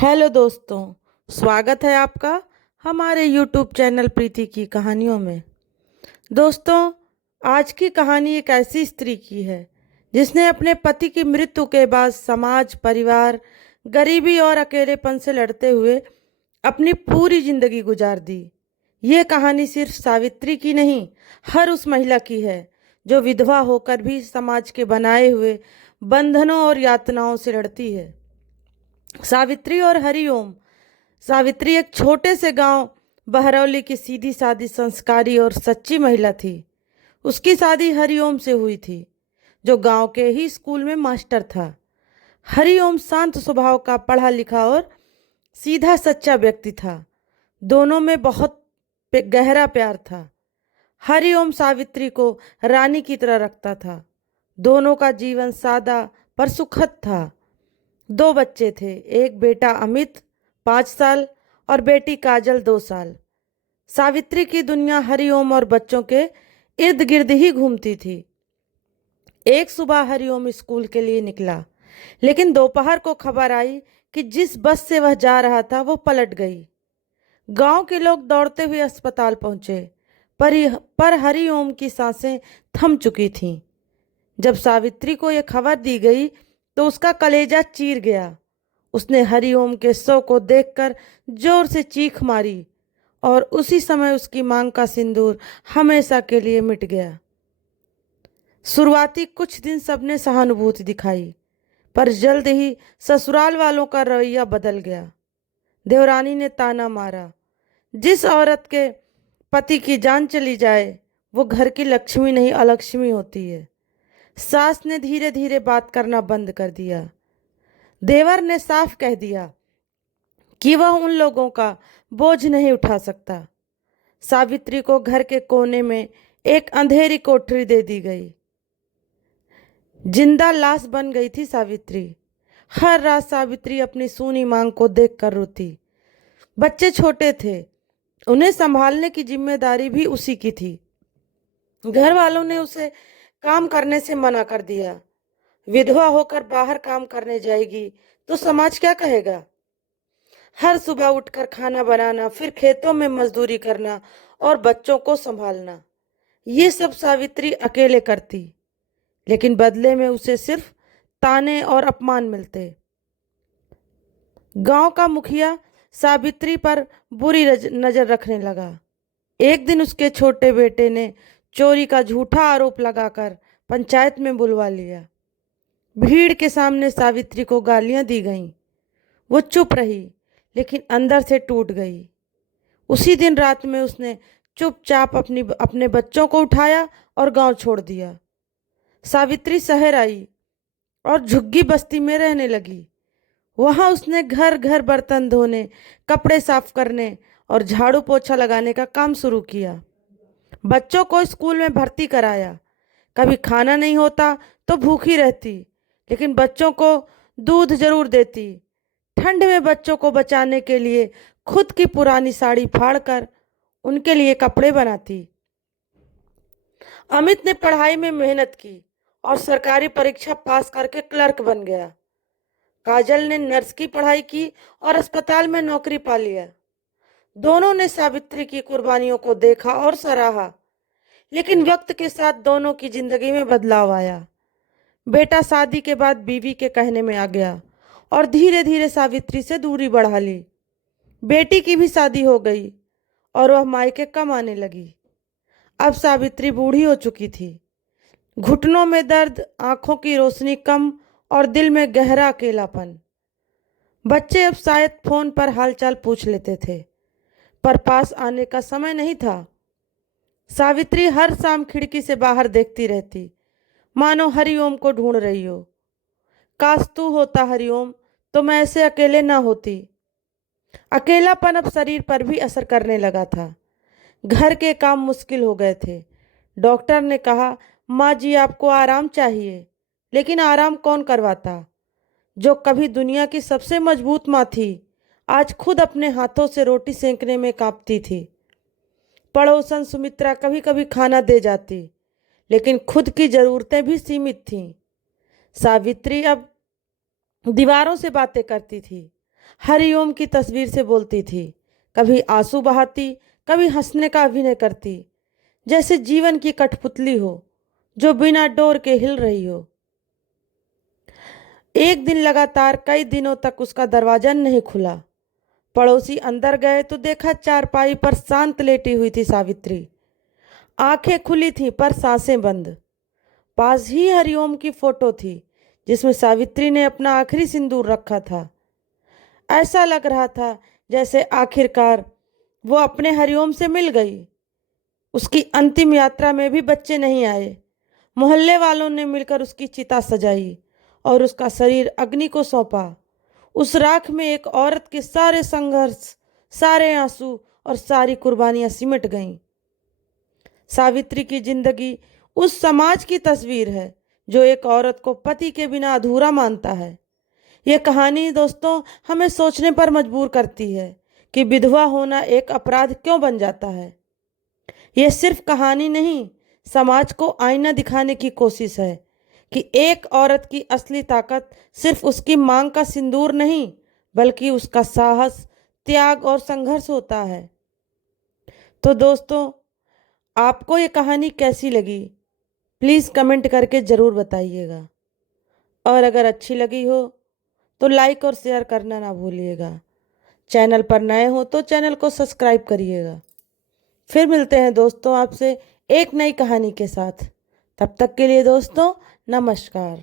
Hello दोस्तों, स्वागत है आपका हमारे यूट्यूब चैनल प्रीति की कहानियों में। दोस्तों, आज की कहानी एक ऐसी स्त्री की है जिसने अपने पति की मृत्यु के बाद समाज, परिवार, गरीबी और अकेलेपन से लड़ते हुए अपनी पूरी जिंदगी गुजार दी। ये कहानी सिर्फ सावित्री की नहीं, हर उस महिला की है जो विधवा होकर भी समाज के बनाए हुए बंधनों और यातनाओं से लड़ती है। सावित्री और हरिओम। सावित्री एक छोटे से गांव बहरौली की सीधी सादी, संस्कारी और सच्ची महिला थी। उसकी शादी हरिओम से हुई थी, जो गांव के ही स्कूल में मास्टर था। हरिओम शांत स्वभाव का, पढ़ा लिखा और सीधा सच्चा व्यक्ति था। दोनों में बहुत गहरा प्यार था। हरिओम सावित्री को रानी की तरह रखता था। दोनों का जीवन सादा पर सुखद था। दो बच्चे थे, एक बेटा अमित 5 साल और बेटी काजल 2 साल। सावित्री की दुनिया हरिओम और बच्चों के इर्द गिर्द ही घूमती थी। एक सुबह हरिओम स्कूल के लिए निकला, लेकिन दोपहर को खबर आई कि जिस बस से वह जा रहा था वो पलट गई। गांव के लोग दौड़ते हुए अस्पताल पहुंचे, पर हरिओम की सांसें थम चुकी थीं। जब सावित्री को यह खबर दी गई तो उसका कलेजा चीर गया। उसने हरिओम के शव को देखकर जोर से चीख मारी और उसी समय उसकी मांग का सिंदूर हमेशा के लिए मिट गया। शुरुआती कुछ दिन सबने सहानुभूति दिखाई, पर जल्द ही ससुराल वालों का रवैया बदल गया। देवरानी ने ताना मारा, जिस औरत के पति की जान चली जाए वो घर की लक्ष्मी नहीं, अलक्ष्मी होती है। सास ने धीरे धीरे बात करना बंद कर दिया। देवर ने साफ कह दिया कि वह उन लोगों का बोझ नहीं उठा सकता। सावित्री को घर के कोने में एक अंधेरी कोठरी दे दी गई। जिंदा लाश बन गई थी सावित्री। हर रात सावित्री अपनी सूनी मांग को देखकर रोती। बच्चे छोटे थे, उन्हें संभालने की जिम्मेदारी भी उसी की थी। घर वालों ने उसे काम करने से मना कर दिया। विधवा होकर बाहर काम करने जाएगी तो समाज क्या कहेगा। हर सुबह उठकर खाना बनाना, फिर खेतों में मजदूरी करना और बच्चों को संभालना, ये सब सावित्री अकेले करती, लेकिन बदले में उसे सिर्फ ताने और अपमान मिलते। गांव का मुखिया सावित्री पर बुरी नजर रखने लगा। एक दिन उसके छोटे बेटे ने चोरी का झूठा आरोप लगाकर पंचायत में बुलवा लिया। भीड़ के सामने सावित्री को गालियां दी गईं। वो चुप रही, लेकिन अंदर से टूट गई। उसी दिन रात में उसने चुपचाप अपने बच्चों को उठाया और गांव छोड़ दिया। सावित्री शहर आई और झुग्गी बस्ती में रहने लगी। वहां उसने घर घर बर्तन धोने, कपड़े साफ करने और झाड़ू पोछा लगाने का काम शुरू किया। बच्चों को स्कूल में भर्ती कराया। कभी खाना नहीं होता तो भूखी रहती, लेकिन बच्चों को दूध जरूर देती। ठंड में बच्चों को बचाने के लिए खुद की पुरानी साड़ी फाड़कर उनके लिए कपड़े बनाती। अमित ने पढ़ाई में मेहनत की और सरकारी परीक्षा पास करके क्लर्क बन गया। काजल ने नर्स की पढ़ाई की और अस्पताल में नौकरी पा लिया। दोनों ने सावित्री की कुर्बानियों को देखा और सराहा, लेकिन वक्त के साथ दोनों की जिंदगी में बदलाव आया। बेटा शादी के बाद बीवी के कहने में आ गया और धीरे धीरे सावित्री से दूरी बढ़ा ली। बेटी की भी शादी हो गई और वह मायके कम आने लगी। अब सावित्री बूढ़ी हो चुकी थी। घुटनों में दर्द, आंखों की रोशनी कम और दिल में गहरा अकेलापन। बच्चे अब शायद फोन पर हालचाल पूछ लेते थे, पर पास आने का समय नहीं था। सावित्री हर शाम खिड़की से बाहर देखती रहती, मानो हरिओम को ढूंढ रही हो। काश तू होता हरिओम, तो मैं ऐसे अकेले ना होती। अकेलापन अब शरीर पर भी असर करने लगा था। घर के काम मुश्किल हो गए थे। डॉक्टर ने कहा, माँ जी आपको आराम चाहिए, लेकिन आराम कौन करवाता। जो कभी दुनिया की सबसे मजबूत माँ थी, आज खुद अपने हाथों से रोटी सेंकने में कांपती थी। पड़ोसन सुमित्रा कभी कभी खाना दे जाती, लेकिन खुद की जरूरतें भी सीमित थीं। सावित्री अब दीवारों से बातें करती थी। हरिओम की तस्वीर से बोलती थी। कभी आंसू बहाती, कभी हंसने का अभिनय करती, जैसे जीवन की कठपुतली हो जो बिना डोर के हिल रही हो। एक दिन लगातार कई दिनों तक उसका दरवाजा नहीं खुला। पड़ोसी अंदर गए तो देखा चारपाई पर शांत लेटी हुई थी सावित्री। आंखें खुली थीं पर सांसें बंद। पास ही हरिओम की फोटो थी जिसमें सावित्री ने अपना आखिरी सिंदूर रखा था। ऐसा लग रहा था जैसे आखिरकार वो अपने हरिओम से मिल गई। उसकी अंतिम यात्रा में भी बच्चे नहीं आए। मोहल्ले वालों ने मिलकर उसकी चिता सजाई और उसका शरीर अग्नि को सौंपा। उस राख में एक औरत के सारे संघर्ष, सारे आंसू और सारी कुर्बानियां सिमट गईं। सावित्री की जिंदगी उस समाज की तस्वीर है जो एक औरत को पति के बिना अधूरा मानता है। यह कहानी दोस्तों हमें सोचने पर मजबूर करती है कि विधवा होना एक अपराध क्यों बन जाता है। यह सिर्फ कहानी नहीं, समाज को आईना दिखाने की कोशिश है कि एक औरत की असली ताकत सिर्फ उसकी मांग का सिंदूर नहीं, बल्कि उसका साहस, त्याग और संघर्ष होता है। तो दोस्तों, आपको ये कहानी कैसी लगी? प्लीज़ कमेंट करके ज़रूर बताइएगा। और अगर अच्छी लगी हो तो लाइक और शेयर करना ना भूलिएगा। चैनल पर नए हो तो चैनल को सब्सक्राइब करिएगा। फिर मिलते हैं दोस्तों आपसे एक नई कहानी के साथ। तब तक के लिए दोस्तों, नमस्कार।